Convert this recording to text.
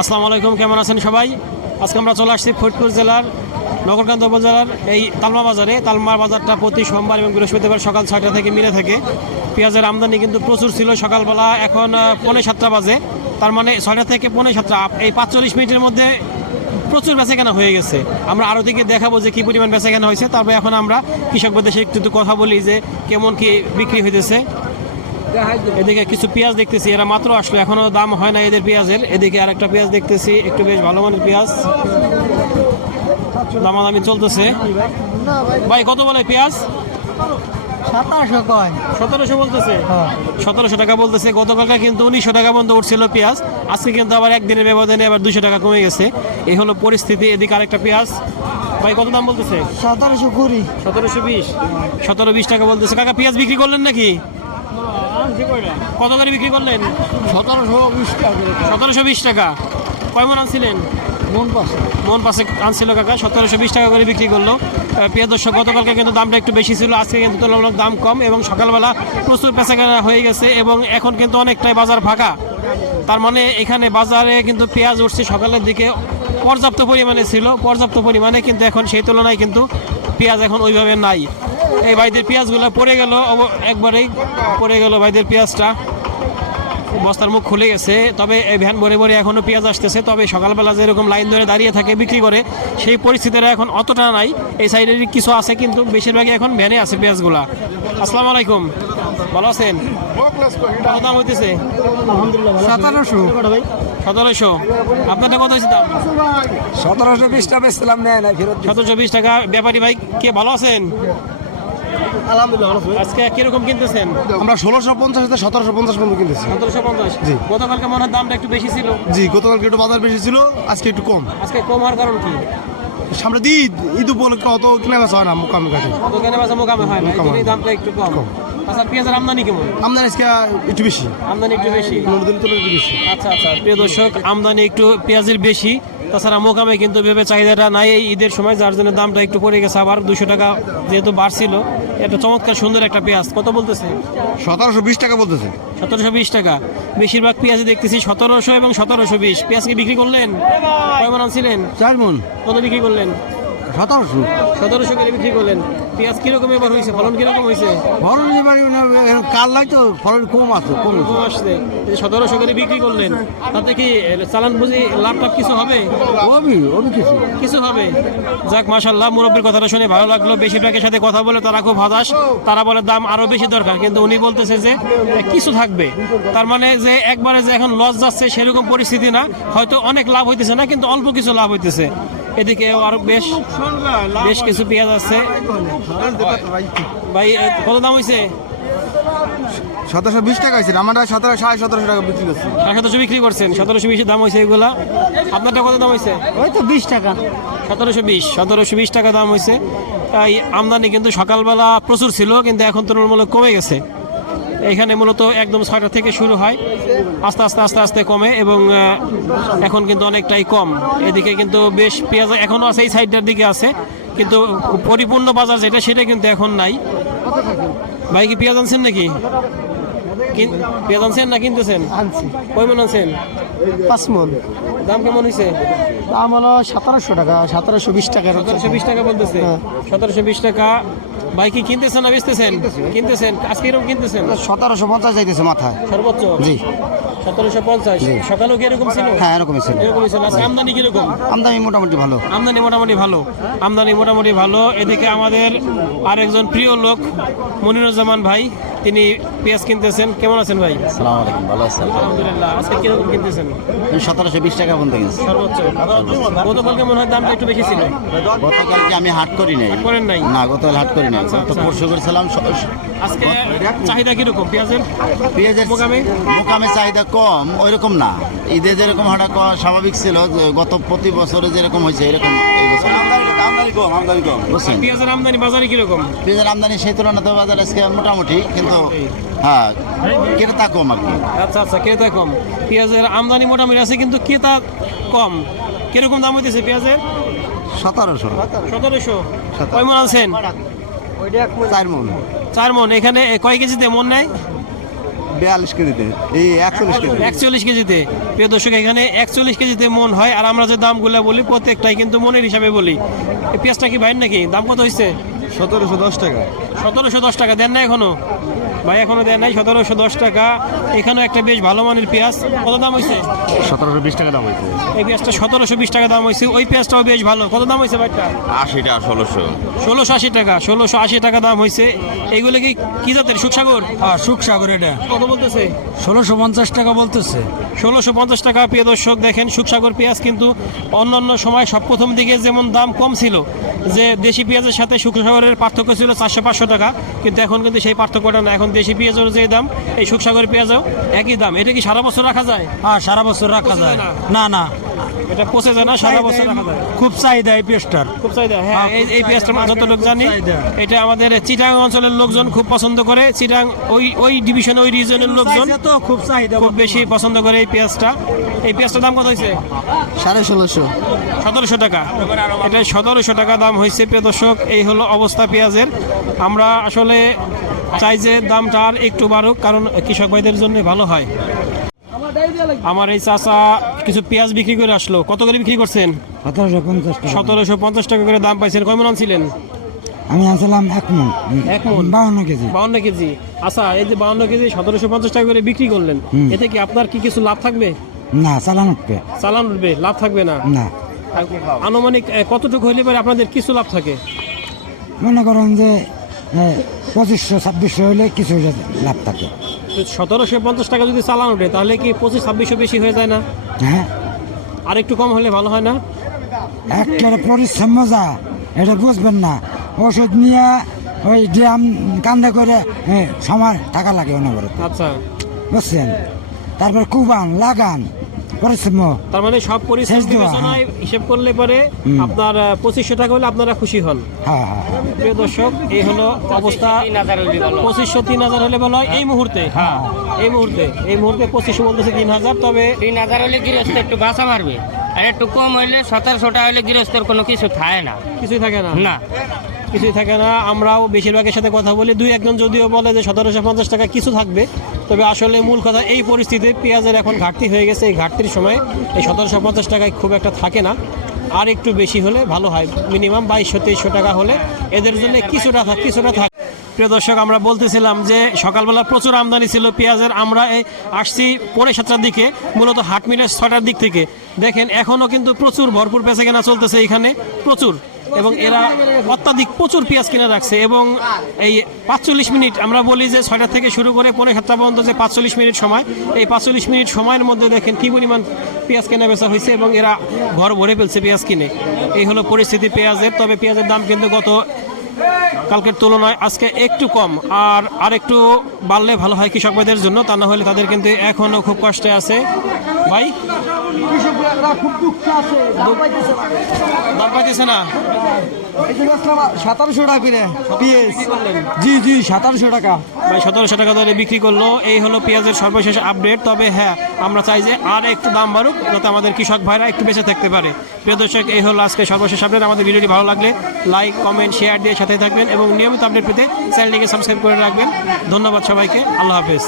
আসসালামু আলাইকুম, কেমন আছেন সবাই? আজকে আমরা চলে আসছি ফরিদপুর জেলার নগরকান্ত উপজেলার এই তালমা বাজারে। তালমা বাজারটা প্রতি সোমবার এবং বৃহস্পতিবার সকাল ছয়টা থেকে মিলে থাকে। পেঁয়াজের আমদানি কিন্তু প্রচুর ছিল সকালবেলা, এখন পৌনে সাতটা বাজে। তার মানে ছয়টা থেকে পৌনে সাতটা। এই পাঁচচল্লিশ মিনিটের মধ্যে প্রচুর বেচাকেনা হয়ে গেছে। আমরা আরও দিকে দেখাবো যে কী পরিমাণ বেচাকেনা হয়েছে। তবে এখন আমরা কৃষকদের সাথে একটু কথা বলি যে কেমন কি বিক্রি হইতেছে। এদিকে কিছু পেঁয়াজ দেখতেছি এরা মাত্র আসলো এখনও দাম হয় না এদের পেঁয়াজের। এদিকে আরেকটা পেঁয়াজ দেখতেছি একটু বেশ ভালো মানের পেঁয়াজ। দামাদামি চলতেছে। ভাই কত বলে পেঁয়াজ? সাতাশো কয়। সতেরোশো বলতেছে? হ্যাঁ। সতেরোশো টাকা বলতেছে গতকালকে কিন্তু উনিশশো টাকা পর্যন্ত উঠছিল পেঁয়াজ। আজকে কিন্তু আবার একদিনের ব্যবধানে আবার দুশো টাকা কমে গেছে। এই হলো পরিস্থিতি এদিকে আরেকটা পেঁয়াজ। ভাই কত দাম বলতেছে? সতেরোশো কুড়ি। সতেরোশো বিশ। সতেরো বিশ টাকা বলতেছে। কাকা পেঁয়াজ বিক্রি করলেন নাকি? কত করে বিক্রি করলেন? সতেরোশো বিশ টাকা সতেরোশো বিশ টাকা। কয় মন আনছিলেন? মন পাশে। মন পাশে আনছিল কাকা সতেরোশো বিশ টাকা করে বিক্রি করল। পেঁয়াজ দর্শক গতকালকে কিন্তু দামটা একটু বেশি ছিল আজকে কিন্তু তুলনামূলক দাম কম এবং সকালবেলা প্রচুর পেঁচাকেনা হয়ে গেছে এবং এখন কিন্তু অনেকটাই বাজার ফাঁকা। তার মানে এখানে বাজারে কিন্তু পেঁয়াজ উঠছে সকালের দিকে। পর্যাপ্ত পরিমাণে ছিল পর্যাপ্ত পরিমাণে কিন্তু এখন সেই তুলনায় কিন্তু পেঁয়াজ এখন ওইভাবে নাই। এই ভাইদের পেঁয়াজগুলো পড়ে গেল একবারেই পড়ে গেল ভাইদের পেঁয়াজটা। বস্তার মুখ খুলে গেছে তবে এই ভ্যান ভরে ভরে এখনও পেঁয়াজ আসতেছে তবে সকালবেলা যেরকম লাইন ধরে দাঁড়িয়ে থাকে বিক্রি করে সেই পরিস্থিতিটা এখন অতটা নাই। এই সাইডের কিছু আছে কিন্তু বেশিরভাগই এখন ভ্যানে আছে পেঁয়াজগুলা। আসসালামু আলাইকুম ভালো আছেন? কত দাম হইতেছে? সতেরোশো সতেরোশো। আপনারটা কত হয়েছে দাম? সতেরোশো বিশটা বেচছিলাম নেয় না ফেরত সতেরোশো বিশ টাকা। ব্যাপারী ভাই কে ভালো আছেন? আলহামদুলিল্লাহ আজকে কীরকম কিনতেছেন? আমরা ষোলোশো পঞ্চাশ থেকে সতেরোশো পঞ্চাশ পর্যন্ত কিনতেছি। সতেরোশো পঞ্চাশ। জি। গতকালকে মনে হয় দামটা একটু বেশি ছিল। জি গতকালকে একটু বাজার বেশি ছিল আজকে একটু কম। আজকে কম হওয়ার কারণ কি? সামনে দিয়ে ঈদ উপলক্ষে অত কেনা বেচা হয় না মোকামি কাটে। দোকানে বাসা মোকামে হয় না। এই দামটা একটু কম। আচ্ছা পেঁয়াজের আমদানি কেমন? আমদানি আজকে একটু বেশি। আমদানি একটু বেশি? নদীর তুলে একটু বেশি। আচ্ছা আচ্ছা প্রিয় দর্শক আমদানি একটু পেঁয়াজের বেশি। তাছাড়া মোকামে কিন্তু ভেবে চাহিদাটা নাই এই ঈদের সময় যার জন্য দামটা একটু পড়ে গেছে আবার দুশো টাকা যেহেতু বাড়ছিল। এটা চমৎকার সুন্দর একটা পেঁয়াজ কত বলতেছে? সতেরোশো বিশ টাকা বলতেছে। সতেরোশো বিশ টাকা। বেশিরভাগ পেঁয়াজই দেখতেছি সতেরোশো এবং সতেরোশো বিশ। পেঁয়াজ কি বিক্রি করলেন? কয় মন আনছিলেন? চার মন। কত বিক্রি করলেন? সতেরোশো। সতেরোশো করে বিক্রি করলেন। পেঁয়াজ কীরকম এবার হয়েছে? ফলন কীরকম হয়েছে? ফলন এবার কাল নাই তো ফলন কম আছে কম আসছে। সতেরোশো করে বিক্রি করলেন। তাতে কি চালান বুঝি লাভ টাভ কিছু হবে? ওবি ওবি কিছু। কিছু হবে? যাক মাশাল্লাহ মুরব্বীর কথাটা শুনে ভালো লাগল। বেশিরভাগের সাথে কথা বলে তারা খুব হতাশ। তারা বলে দাম আরও বেশি দরকার। কিন্তু উনি বলতেছে যে কিছু থাকবে। তার মানে যে একবারে যে এখন লস যাচ্ছে সেরকম পরিস্থিতি না। হয়তো অনেক লাভ হইতেছে না কিন্তু অল্প কিছু লাভ হইতেছে। এদিকে আরও বেশ বেশ কিছু পেঁয়াজ আছে। ভাই কত দাম হয়েছে সতেরোশো বিশ টাকা আছে আমরা সতেরো সাড়ে সতেরোশো টাকা বিক্রি করছি। সাড়ে সতেরোশো বিক্রি করছেন সতেরোশো বিশের দাম হয়েছে এগুলা। আপনারটা কত দাম হয়েছে ওই তো বিশ টাকা। সতেরোশো বিশ সতেরোশো বিশ টাকা দাম হয়েছে তাই আমদানি কিন্তু সকালবেলা প্রচুর ছিল কিন্তু এখন তুলনামূলক কমে গেছে। এখানে মূলত একদম ছয়টা থেকে শুরু হয়। আস্তে আস্তে আস্তে আস্তে কমে এবং এখন কিন্তু অনেকটাই কম। এদিকে কিন্তু বেশ পেঁয়াজ এখনও আছে এই সাইডটার দিকে আছে। কিন্তু পরিপূর্ণ বাজার যেটা সেটা কিন্তু এখন নাই। ভাই কি পেঁয়াজ আনছেন নাকি? পেঁয়াজ আনছেন না কিনতেছেন? আনছি। কয় মন আনছেন? পাঁচ মন। দাম কেমন হয়েছে দাম হলো সতেরোশো টাকা সতেরোশো বিশ টাকা সতেরোশো বিশ টাকা বলতেছে। হ্যাঁ। সতেরোশো বিশ টাকা। ভাই কি কিনতেছেন না বেচতেছেন? কিনতেছেন? আজকে এরকম কিনতেছেন? সতেরোশো পঞ্চাশ যাইতেছে মাথায়। সর্বোচ্চ? জি। সতেরোশো পঞ্চাশ। সকালেও কি এরকম ছিল? হ্যাঁ এরকমই ছিল। এরকমই ছিল। আজকে আমদানি কীরকম? আমদানি মোটামুটি ভালো। আমদানি মোটামুটি ভালো। আমদানি মোটামুটি ভালো। এদিকে আমাদের আরেকজন প্রিয় লোক মনিরুজ্জামান ভাই তিনি পেঁয়াজ কিনতেছেন। কেমন আছেন ভাই? সালাম আলাইকুম ভালো আছেন? আলহামদুলিল্লাহ। আজকে কীরকম কিনতেছেন? সতেরোশো বিশ টাকা পর্যন্ত গেছে সর্বোচ্চ। গতকালকে মনে হয়? দামটা একটু বেশি ছিল। গতকালকে আমি হাট করি নাই। করেন নাই? না গতকাল হাট করি নাই। আচ্ছা, আচ্ছা। পরশু করেছিলাম। আজকে চাহিদা কীরকম? পেঁয়াজের পেঁয়াজের মোকামে? মোকামে চাহিদা কম ওইরকম না। ঈদে যেরকম হাটা স্বাভাবিক ছিল যে গত প্রতি বছরে যেরকম হয়েছে এরকম এই বছর। আমদানি কম আমদানি কম বুঝছেন? পেঁয়াজের আমদানি বাজারে কীরকম? পেঁয়াজের আমদানি সেই তুলনাতে বাজার আজকে মোটামুটি কিন্তু হ্যাঁ ক্রেতা কম আর কি। আচ্ছা আচ্ছা ক্রেতা কম। পেঁয়াজের আমদানি মোটামুটি আছে কিন্তু ক্রেতা কম। কীরকম দাম হইতেছে পেঁয়াজের? সতেরোশো। সতেরোশো। কয় মন আনছেন চার মন। চার মন। এখানে কয় কেজিতে মন নেয়? বিয়াল্লিশ কেজিতে এই একচল্লিশ কেজি একচল্লিশ কেজিতে। প্রিয় দর্শক এখানে একচল্লিশ কেজিতে মন হয় আর আমরা যে দামগুলো বলি প্রত্যেকটাই কিন্তু মনের হিসাবে বলি। পেঁয়াজটা কি বাইর নাকি? দাম কত হয়েছে সতেরোশো দশ টাকা। সতেরোশো দশ টাকা দেন না এখনও? ভাই এখনও দেন নাই সতেরোশো দশ টাকা। এখানেও একটা বেশ ভালো মানের পেঁয়াজ। কত দাম হয়েছে সতেরোশো বিশ টাকা দাম হয়েছে এই পেঁয়াজটা সতেরোশো বিশ টাকা দাম হয়েছে ওই পেঁয়াজটাও বেশ ভালো। কত দাম হয়েছে ভাইটা? আশিটা ষোলোশো। ষোলোশো আশি টাকা ষোলোশো আশি টাকা দাম হয়েছে এইগুলো কি কি জাতের? সুখসাগর হ্যাঁ সুখ এটা। কত বলতেছে? ষোলোশো পঞ্চাশ টাকা বলতেছে। ষোলোশো পঞ্চাশ টাকা প্রিয় দর্শক দেখেন সুখসাগর পেঁয়াজ কিন্তু অন্যান্য সময় সব প্রথম দিকে যেমন দাম কম ছিল যে দেশি পেঁয়াজের সাথে সুখসাগরের পার্থক্য ছিল চারশো পাঁচশো টাকা কিন্তু এখন কিন্তু সেই পার্থক্যটা না এখন দেশি পেঁয়াজের যে দাম এই সুখসাগর পেঁয়াজও একই দাম। এটা কি সারা বছর রাখা যায়? হ্যাঁ সারা বছর রাখা যায়। না? না এটা পচে যায় না সারা বছর রাখা যায়? খুব চাহিদা এই পেস্টার খুব চাহিদা হ্যাঁ হ্যাঁ, এই পেঁয়াজটা আমরা চাহিদা, যতটুকু জানি এটা আমাদের চিটাং অঞ্চলের লোকজন খুব পছন্দ করে। চিটাং ওই ওই ডিভিশন ওই রিজনের লোকজন তো খুব চাহিদা খুব বেশি পছন্দ করে এই পেঁয়াজটা। এই পেঁয়াজটার দাম কত হয়েছে? সাড়ে ষোলোশো। সতেরোশো টাকা। এটা সতেরোশো টাকা দাম হয়েছে প্রিয় দর্শক। এই হলো অবস্থা পেঁয়াজের। আমরা আসলে চাই যে দামটা আর একটু বাড়ুক কারণ কৃষক ভাইদের জন্য ভালো হয়। আমার এই চাচা কিছু পেঁয়াজ বিক্রি করে আসলো। কত করে বিক্রি করছেন? সতেরোশো পঞ্চাশ টাকা। করে দাম পাইছেন। কয় মন আনছিলেন? আমি আনছিলাম এক মন। এক মন? বাউন্ন কেজি। বাউন্ন কেজি। আচ্ছা এই যে বাউন্ন কেজি সতেরোশো পঞ্চাশ টাকা করে বিক্রি করলেন এতে কি আপনার কি কিছু লাভ থাকবে? না চালান উঠবে। চালান উঠবে লাভ থাকবে না? না। আনুমানিক কতটুকু হইলে পরে আপনাদের কিছু লাভ থাকে? মনে করেন যে পঁচিশশো ছাব্বিশশো হলে কিছু লাভ থাকে। সতেরোশো পঞ্চাশ টাকা যদি চালান ওঠে তাহলে কি পঁচিশ ছাব্বিশশো বেশি হয়ে যায় না? হ্যাঁ। আর একটু কম হলে ভালো হয় না? একেবারে পরিশ্রম মজা এটা বুঝবেন না। ওষুধ নিয়ে ওই ড্রাম কান্দে করে এ, সময় টাকা লাগে অনবরত। আচ্ছা। বুঝছেন? তারপর কুবান লাগান। পরিশ্রম। তার মানে সব পরিস্থিতি বিবেচনায় হিসেব করলে পরে আপনার পঁচিশশো টাকা হলে আপনারা খুশি হন। হ্যাঁ হ্যাঁ হ্যাঁ। প্রিয় দর্শক এই হলো অবস্থা। পঁচিশশো তিন হাজার হলে বলা হয় এই মুহূর্তে। হ্যাঁ। এই মুহূর্তে এই মুহূর্তে পঁচিশশো বলতেছে তিন হাজার তবে তিন হাজার হলে গৃহস্থ একটু বাসা মারবে। আর একটু কম হইলে সতেরোশোটা হলে গৃহস্থের কোনো কিছু থাকে না। কিছুই থাকে না। না। কিছুই থাকে না। আমরাও বেশিরভাগের সাথে কথা বলি। দুই একজন যদিও বলে যে সতেরোশো পঞ্চাশ টাকা কিছু থাকবে। তবে আসলে মূল কথা এই পরিস্থিতিতে পেঁয়াজের এখন ঘাটতি হয়ে গেছে। এই ঘাটতির সময় এই সতেরোশো পঞ্চাশ টাকায় খুব একটা থাকে না। আর একটু বেশি হলে ভালো হয়। মিনিমাম বাইশশো, তেইশশো টাকা হলে এদের জন্য কিছুটা থাক কিছুটা থাক প্রিয় দর্শক, আমরা বলতেছিলাম যে সকালবেলা প্রচুর আমদানি ছিল পেঁয়াজের। আমরা এই আসছি পৌনে সাতটার দিকে, মূলত হাট মিলে ছটার দিক থেকে। দেখেন এখনও কিন্তু প্রচুর ভরপুর পেঁচা কেনা চলতেছে এখানে প্রচুর। এবং এরা অত্যাধিক প্রচুর পেঁয়াজ কিনে রাখছে এবং এই পাঁচচল্লিশ মিনিট আমরা বলি যে ছয়টা থেকে শুরু করে পনেরো সাতটা পর্যন্ত যে পাঁচচল্লিশ মিনিট সময় এই পাঁচচল্লিশ মিনিট সময়ের মধ্যে দেখেন কি পরিমাণ পেঁয়াজ কেনা বেচা হয়েছে এবং এরা ঘর ভরে ফেলছে পেঁয়াজ কিনে। এই হলো পরিস্থিতি পেঁয়াজের তবে পেঁয়াজের দাম কিন্তু গত কালকের তুলনায় আজকে একটু কম। আর আর একটু বাড়লে ভালো হয় কৃষক ভাইদের জন্য তা না হলে তাদের কিন্তু এখনও খুব কষ্টে আছে। ভাই? দাম পাইতেছে না। সতেরোশো টাকা করে পিএস। জি জি সতেরোশো টাকা। ভাই সতেরোশো টাকা দরে বিক্রি করল। এই হলো পেঁয়াজের সর্বশেষ আপডেট। তবে হ্যাঁ আমরা চাই যে আর একটু দাম বাড়ুক যাতে আমাদের কৃষক ভাইরা একটু বেঁচে থাকতে পারে। প্রিয় দর্শক এই হলো আজকে সর্বশেষ আপডেট। আমাদের ভিডিওটি ভালো লাগলে লাইক কমেন্ট শেয়ার দিয়ে সাথে থাকবেন এবং নিয়মিত আপডেট পেতে চ্যানেলটিকে সাবস্ক্রাইব করে রাখবেন। ধন্যবাদ সবাইকে। আল্লাহ হাফেজ।